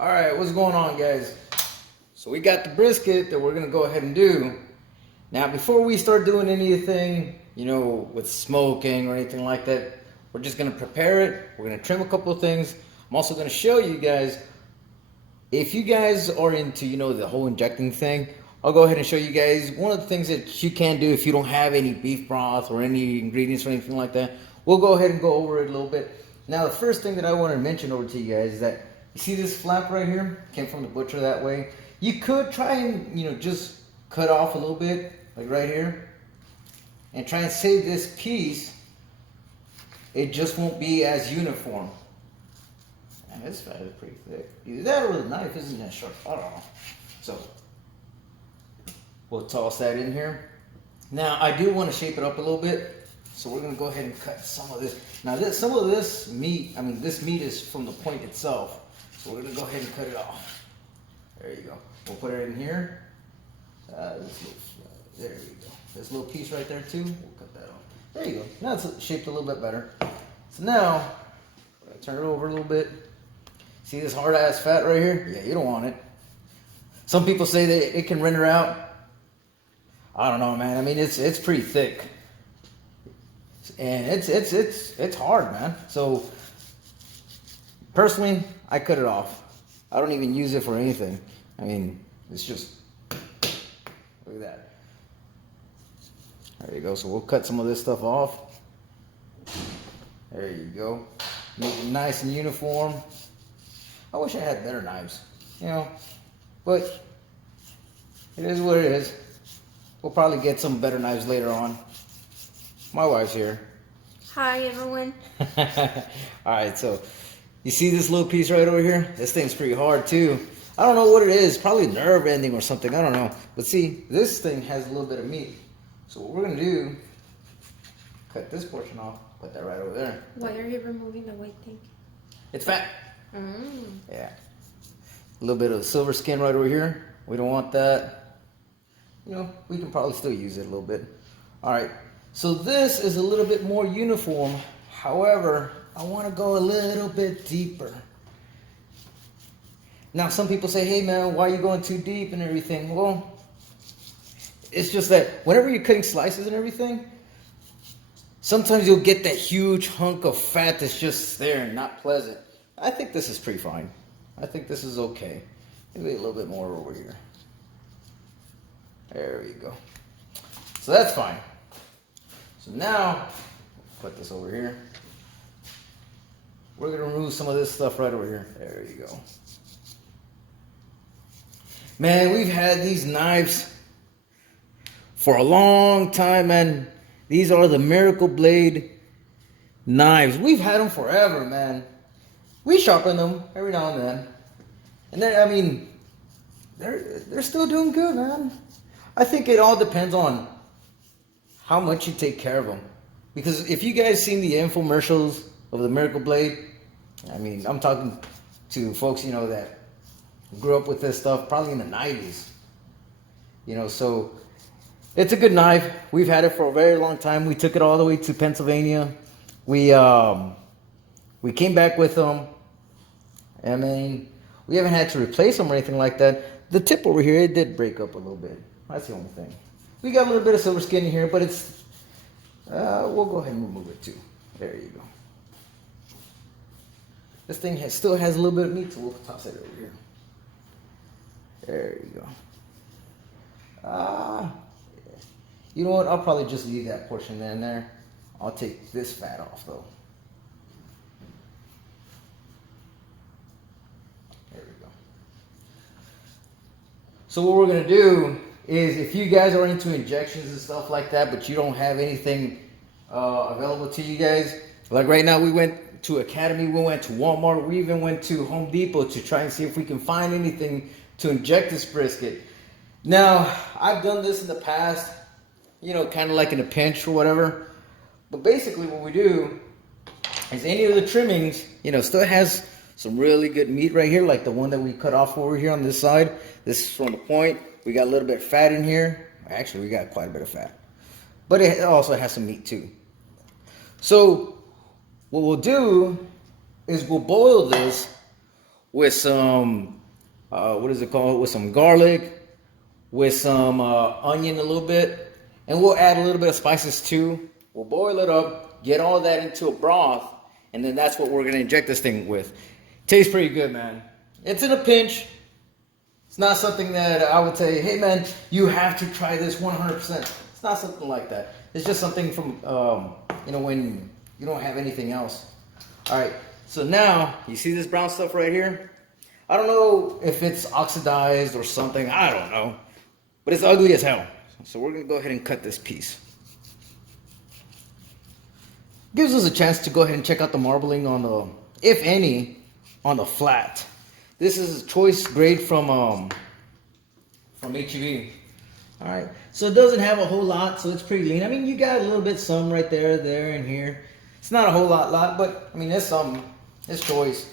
All right, what's going on, guys? So we got the brisket that we're gonna go ahead and do. Now, before we start doing anything, with smoking or anything like that, we're just gonna prepare it. We're gonna trim a couple of things. I'm also gonna show you guys, if you guys are into, the whole injecting thing, I'll go ahead and show you guys one of the things that you can do if you don't have any beef broth or any ingredients or anything like that. We'll go ahead and go over it a little bit. Now, the first thing that I want to mention over to you guys is that you see this flap right here? Came from the butcher that way. You could try and, just cut off a little bit, like right here, and try and save this piece. It just won't be as uniform. And this fat is pretty thick. Either that or the knife isn't that sharp. I don't know. So, we'll toss that in here. Now, I do want to shape it up a little bit. So we're going to go ahead and cut some of this. Now, some of this meat, this meat is from the point itself. So we're going to go ahead and cut it off. There you go. We'll put it in here. There you go. This little piece right there too. We'll cut that off. There you go. Now it's shaped a little bit better. So now, turn it over a little bit. See this hard ass fat right here? Yeah, you don't want it. Some people say that it can render out. I don't know, man. It's pretty thick. And it's hard, man. So personally, I cut it off. I don't even use it for anything. It's just, look at that. There you go. So we'll cut some of this stuff off. There you go. Make it nice and uniform. I wish I had better knives, but it is what it is. We'll probably get some better knives later on. My wife's here. Hi, everyone. Alright, so you see this little piece right over here? This thing's pretty hard too. I don't know what it is. Probably nerve ending or something. I don't know. But see, this thing has a little bit of meat. So what we're going to do, cut this portion off. Put that right over there. Why are you removing the white thing? It's fat. Yeah. A little bit of silver skin right over here. We don't want that. We can probably still use it a little bit. Alright. So this is a little bit more uniform. However, I want to go a little bit deeper. Now, some people say, hey man, why are you going too deep and everything? Well, it's just that whenever you're cutting slices and everything, sometimes you'll get that huge hunk of fat that's just there and not pleasant. I think this is pretty fine. I think this is okay. Maybe a little bit more over here. There you go. So that's fine. So now, put this over here. We're going to remove some of this stuff right over here. There you go. Man, we've had these knives for a long time, man. These are the Miracle Blade knives. We've had them forever, man. We sharpen them every now and then. And then, they're still doing good, man. I think it all depends on how much you take care of them. Because if you guys seen the infomercials of the Miracle Blade, I'm talking to folks, that grew up with this stuff probably in the 90s. So it's a good knife. We've had it for a very long time. We took it all the way to Pennsylvania. We came back with them. We haven't had to replace them or anything like that. The tip over here, it did break up a little bit. That's the only thing. We got a little bit of silver skin in here, but it's, we'll go ahead and remove it too. There you go. This thing still has a little bit of meat, so we'll toss it over here. There you go. You know what? I'll probably just leave that portion in there. I'll take this fat off though. There we go. So what we're going to do is, if you guys are into injections and stuff like that, but you don't have anything available to you guys, like right now we went to Academy, we went to Walmart, we even went to Home Depot to try and see if we can find anything to inject this brisket. Now, I've done this in the past, kind of like in a pinch or whatever. But basically what we do is any of the trimmings, still has some really good meat right here, like the one that we cut off over here on this side. This is from the point. We got a little bit of fat in here. Actually, we got quite a bit of fat. But it also has some meat too. So what we'll do is we'll boil this with some, what is it called? With some garlic, with some onion a little bit. And we'll add a little bit of spices too. We'll boil it up, get all that into a broth, and then that's what we're gonna inject this thing with. Tastes pretty good, man. It's in a pinch. It's not something that I would say, hey man, you have to try this 100%. It's not something like that. It's just something from, when you don't have anything else. All right, so now, you see this brown stuff right here? I don't know if it's oxidized or something, I don't know. But it's ugly as hell. So we're gonna go ahead and cut this piece. Gives us a chance to go ahead and check out the marbling on the, if any, on the flat. This is a choice grade from HEB. All right, so it doesn't have a whole lot, so it's pretty lean. I mean, you got a little bit, some right there, and here. It's not a whole lot, but I mean, there's some. It's choice.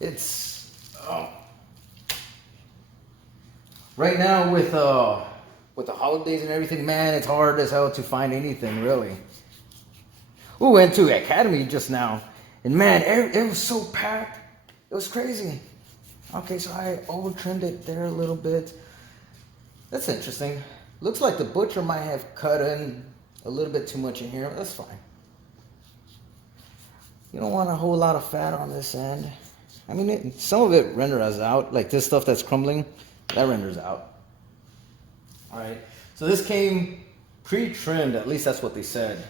It's right now with the holidays and everything, man. It's hard as hell to find anything really. We went to Academy just now, and man, it was so packed. It was crazy. Okay, so I over trimmed it there a little bit. That's interesting. Looks like the butcher might have cut in a little bit too much in here. That's fine. You don't want a whole lot of fat on this end. I mean, some of it renders out. Like this stuff that's crumbling, that renders out. All right. So this came pre-trimmed. At least that's what they said.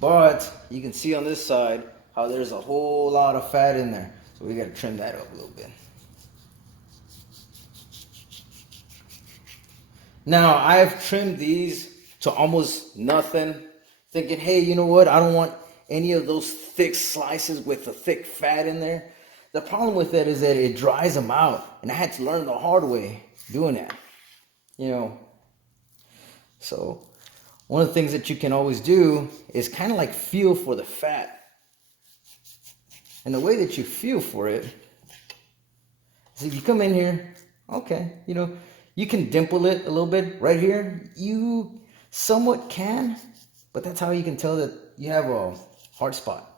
But you can see on this side how there's a whole lot of fat in there. So we got to trim that up a little bit. Now, I've trimmed these to almost nothing, thinking, hey, you know what? I don't want any of those thick slices with the thick fat in there. The problem with that is that it dries them out, and I had to learn the hard way doing that, So, one of the things that you can always do is kind of like feel for the fat. And the way that you feel for it is if you come in here, okay, you can dimple it a little bit right here. You somewhat can, but that's how you can tell that you have a hard spot.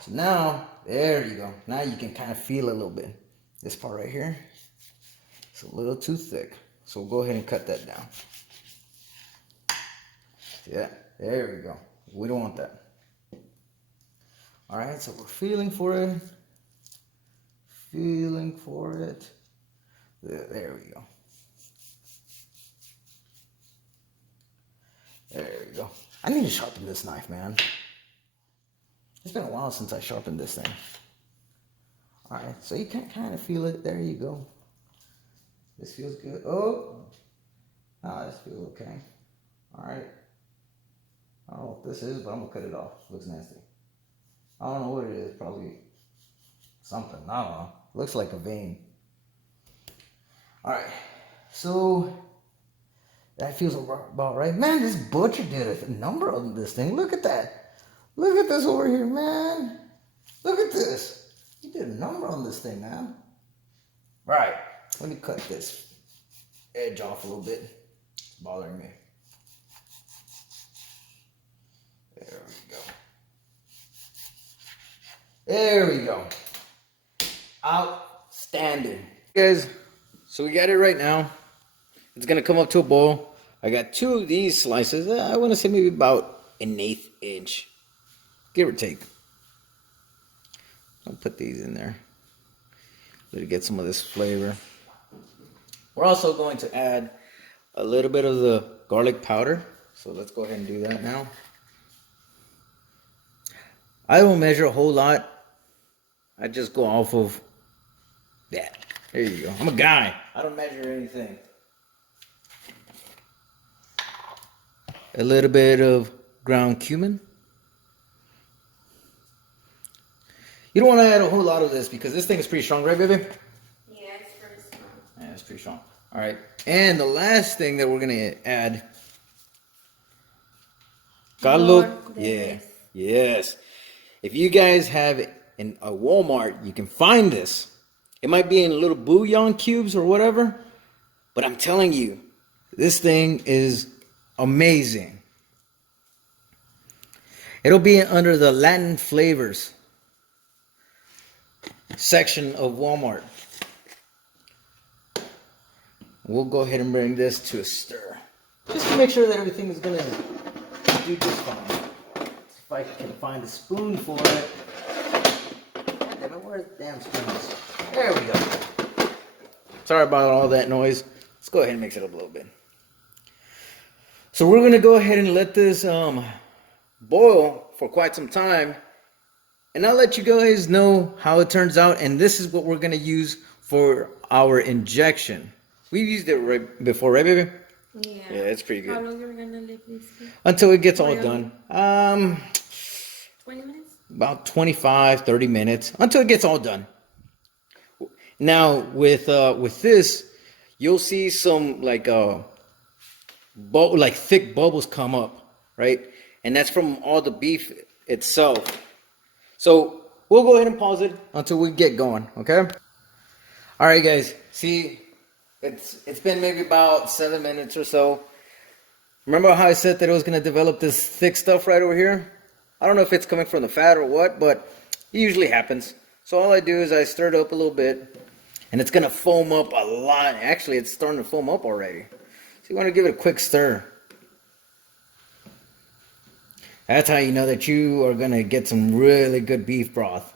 So now, there you go. Now you can kind of feel a little bit. This part right here, it's a little too thick. So we'll go ahead and cut that down. Yeah, there we go. We don't want that. All right, so we're feeling for it. Feeling for it. There we go. There we go. I need to sharpen this knife, man. It's been a while since I sharpened this thing. All right, so you can kind of feel it. There you go. This feels good. Oh, this feels okay. All right. I don't know what this is, but I'm gonna cut it off. Looks nasty. I don't know what it is. Probably something. I don't know. Looks like a vein. All right. So that feels about right. Man, this butcher did a number on this thing. Look at that. Look at this over here, man. Look at this. He did a number on this thing, man. Right. Let me cut this edge off a little bit. It's bothering me. There we go. There we go. Outstanding. Guys, so we got it right now. It's going to come up to a boil. I got 2 of these slices. I want to say maybe about 1/8 inch. Give or take. I'll put these in there. Let it get some of this flavor. We're also going to add a little bit of the garlic powder. So let's go ahead and do that now. I don't measure a whole lot. I just go off of that. There you go. I'm a guy. I don't measure anything. A little bit of ground cumin. You don't want to add a whole lot of this because this thing is pretty strong, right, baby? Yeah, it's pretty strong. Yeah, it's pretty strong. All right. And the last thing that we're going to add. Gotta look. Yeah. Yes. If you guys have it in a Walmart, you can find this. It might be in little bouillon cubes or whatever. But I'm telling you, this thing is amazing. It'll be under the Latin flavors. section of Walmart. We'll go ahead and bring this to a stir, just to make sure that everything is gonna do just fine. If I can find a spoon for it. God damn it, where's the damn spoons? There we go. Sorry about all that noise. Let's go ahead and mix it up a little bit. So we're gonna go ahead and let this boil for quite some time, and I'll let you guys know how it turns out. And this is what we're gonna use for our injection. We've used it right before, right, baby? Yeah. Yeah, it's pretty good. How long are we gonna let this sit? Until it gets all done. 20 minutes? About 25, 30 minutes until it gets all done. Now with this, you'll see some like thick bubbles come up, right? And that's from all the beef itself. So we'll go ahead and pause it until we get going, okay? All right, guys. See, it's been maybe about 7 minutes or so. Remember how I said that it was gonna develop this thick stuff right over here? I don't know if it's coming from the fat or what, but it usually happens. So all I do is I stir it up a little bit, and it's gonna foam up a lot. Actually, it's starting to foam up already. So you want to give it a quick stir. That's how you know that you are gonna get some really good beef broth.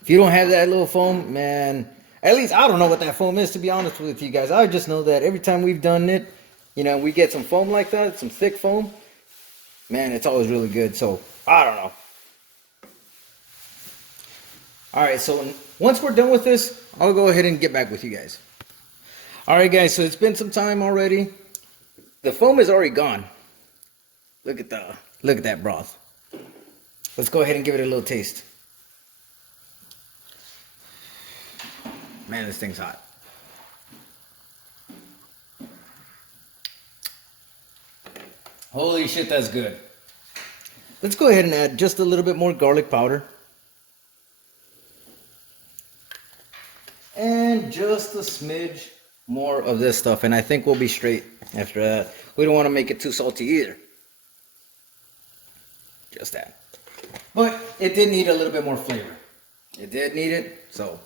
If you don't have that little foam, man, at least I don't know what that foam is, to be honest with you guys. I just know that every time we've done it, you know, we get some foam like that, some thick foam. Man, it's always really good. So I don't know. All right, so once we're done with this, I'll go ahead and get back with you guys. All right, guys, so it's been some time already. The foam is already gone. Look at that broth. Let's go ahead and give it a little taste. Man, this thing's hot. Holy shit, that's good. Let's go ahead and add just a little bit more garlic powder. And just a smidge more of this stuff. And I think we'll be straight after that. We don't want to make it too salty either. Just that. But it did need a little bit more flavor. It did need it. So,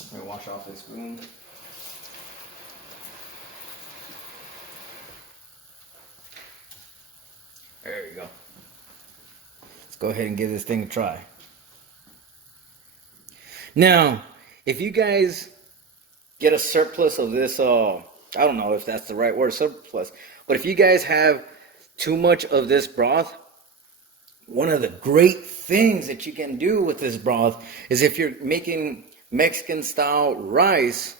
I'm going to wash off this spoon. There you go. Let's go ahead and give this thing a try. Now, if you guys get a surplus of this, I don't know if that's the right word, surplus, but if you guys have too much of this broth, one of the great things that you can do with this broth is if you're making Mexican style rice,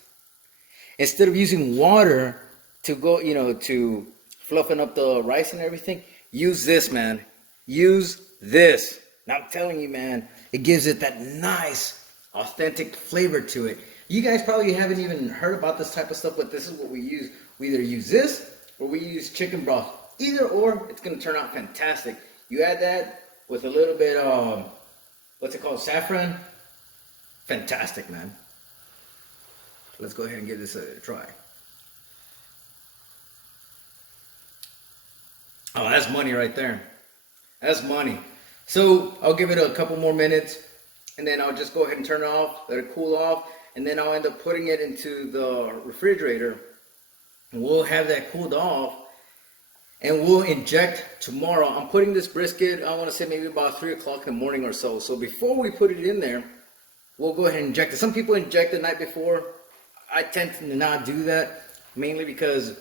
instead of using water to go, you know, to fluffing up the rice and everything, use this, man. Use this. Now I'm telling you, man, it gives it that nice, authentic flavor to it. You guys probably haven't even heard about this type of stuff, but this is what we use. We either use this or we use chicken broth. Either or, it's going to turn out fantastic. You add that with a little bit of, what's it called, saffron. Fantastic, man. Let's go ahead and give this a try. Oh, that's money right there. That's money. So I'll give it a couple more minutes, and then I'll just go ahead and turn it off, let it cool off, and then I'll end up putting it into the refrigerator, and we'll have that cooled off, and we'll inject tomorrow. I'm putting this brisket, I want to say maybe about 3 o'clock in the morning or so. So before we put it in there, we'll go ahead and inject it. Some people inject the night before. I tend to not do that, mainly because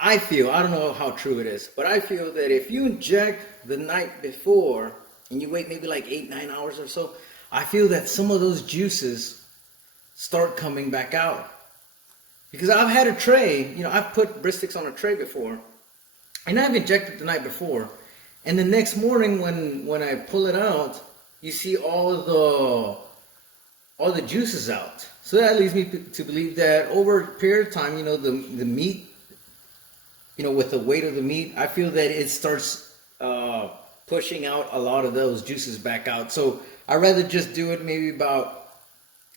I feel, I don't know how true it is, but I feel that if you inject the night before and you wait maybe like 8-9 hours or so, I feel that some of those juices start coming back out. Because I've had a tray, you know, I've put briskets on a tray before, and I've injected the night before, and the next morning when I pull it out, you see all the juices out. So that leads me to believe that over a period of time, you know, the meat, you know, with the weight of the meat, I feel that it starts pushing out a lot of those juices back out. So I'd rather just do it maybe about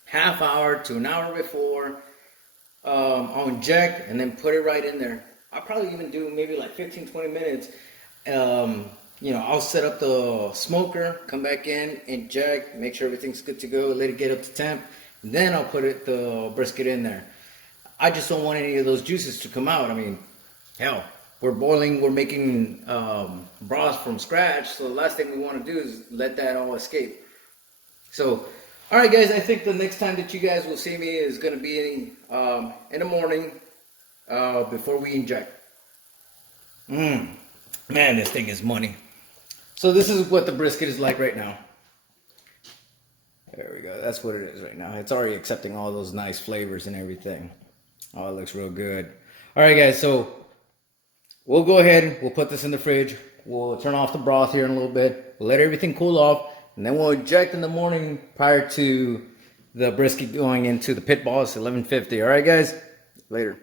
half hour to an hour before. I'll inject and then put it right in there. I'll probably even do maybe like 15-20 minutes. You I'll set up the smoker, come back in, inject, make sure everything's good to go, let it get up to temp, and then I'll put the brisket in there. I just don't want any of those juices to come out. I mean, hell, we're making broth from scratch, so the last thing we want to do is let that all escape. So, all right, guys, I think the next time that you guys will see me is going to be in the morning before we inject. Man, this thing is money. So this is what the brisket is like right now. There we go. That's what it is right now. It's already accepting all those nice flavors and everything. Oh, it looks real good. All right, guys, so we'll go ahead. We'll put this in the fridge. We'll turn off the broth here in a little bit. We'll let everything cool off. And then we'll inject in the morning prior to the brisket going into the pit boss, 1150. All right, guys? Later.